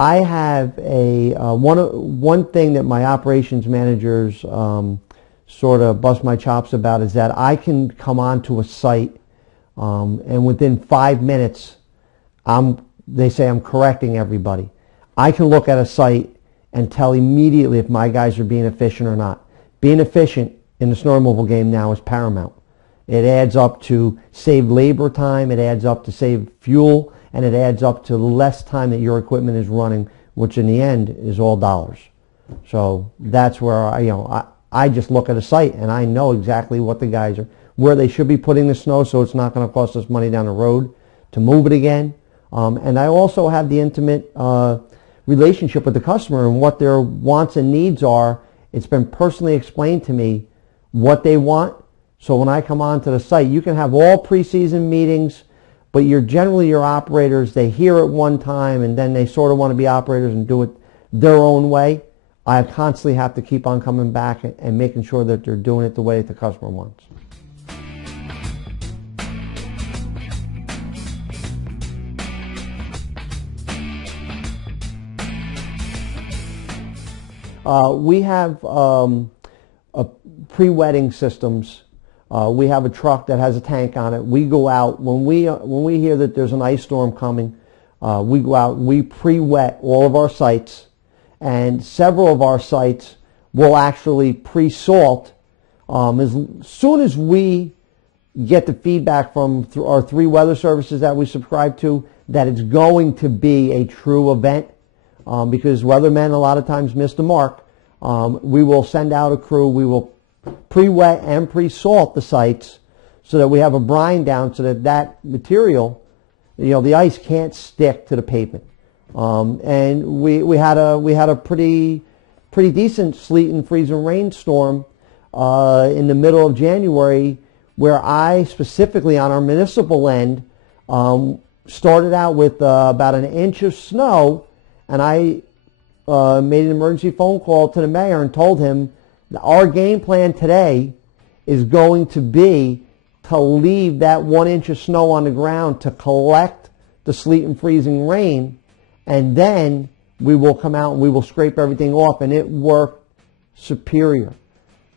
I have a one thing that my operations managers sort of bust my chops about is that I can come onto a site and within 5 minutes they say I'm correcting everybody. I can look at a site and tell immediately if my guys are being efficient or not. Being efficient in the snow removal game now is paramount. It adds up to save labor time, it adds up to save fuel, and it adds up to less time that your equipment is running, which in the end is all dollars. So that's where I just look at a site and I know exactly what the guys are, where they should be putting the snow, so it's not going to cost us money down the road to move it again. And I also have the intimate relationship with the customer and what their wants and needs are. It's been personally explained to me what they want. So when I come onto the site, you can have all preseason meetings, but generally your operators, they hear it one time and then they sort of want to be operators and do it their own way. I constantly have to keep on coming back and making sure that they're doing it the way that the customer wants. We have pre-wetting systems. We have a truck that has a tank on it. We go out when we hear that there's an ice storm coming. We go out and we pre-wet all of our sites, and several of our sites will actually pre-salt. As soon as we get the feedback from our 3 weather services that we subscribe to that it's going to be a true event, because weathermen a lot of times miss the mark, we will send out a crew. We will pre-wet and pre-salt the sites so that we have a brine down so that material, the ice can't stick to the pavement. And we had a pretty decent sleet and freeze and rainstorm in the middle of January, where I specifically on our municipal end started out with about an inch of snow, and I made an emergency phone call to the mayor and told him our game plan today is going to be to leave that 1 inch of snow on the ground to collect the sleet and freezing rain, and then we will come out and we will scrape everything off, and it worked superior.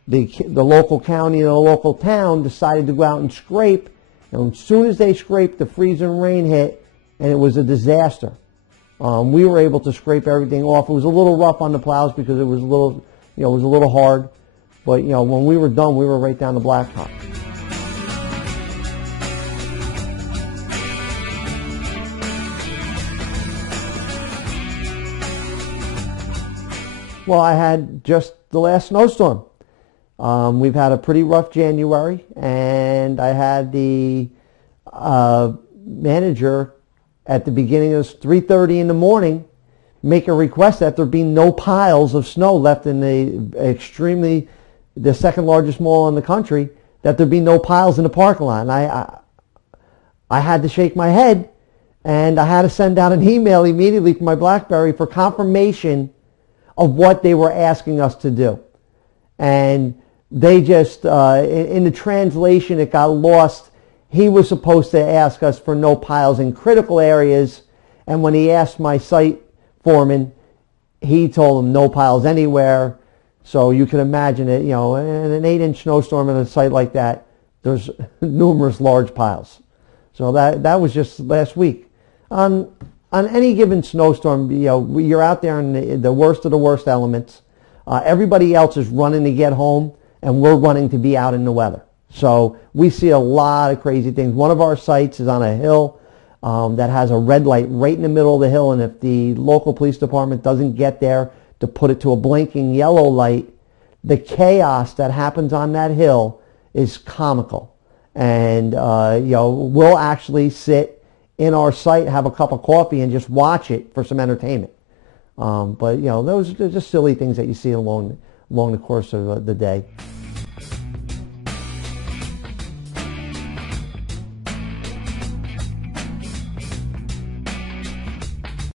The local county and the local town decided to go out and scrape, and as soon as they scraped, the freezing rain hit, and it was a disaster. We were able to scrape everything off. It was a little rough on the plows because it was a little, it was a little hard. But when we were done, we were right down the blacktop. Well, I had just the last snowstorm. We've had a pretty rough January, and I had the manager at the beginning of 3:30 in the morning make a request that there be no piles of snow left in the second largest mall in the country, that there be no piles in the parking lot. And I had to shake my head, and I had to send out an email immediately from my BlackBerry for confirmation of what they were asking us to do. And they just, in the translation, it got lost. He was supposed to ask us for no piles in critical areas, and when he asked my site foreman, he told him no piles anywhere. So you can imagine it, in an 8-inch snowstorm in a site like that, there's numerous large piles. So that was just last week. On any given snowstorm, you're out there in the worst of the worst elements. Everybody else is running to get home, and we're running to be out in the weather. So we see a lot of crazy things. One of our sites is on a hill that has a red light right in the middle of the hill, and if the local police department doesn't get there to put it to a blinking yellow light, the chaos that happens on that hill is comical. And we'll actually sit in our site, have a cup of coffee, and just watch it for some entertainment. But those are just silly things that you see along the course of the day.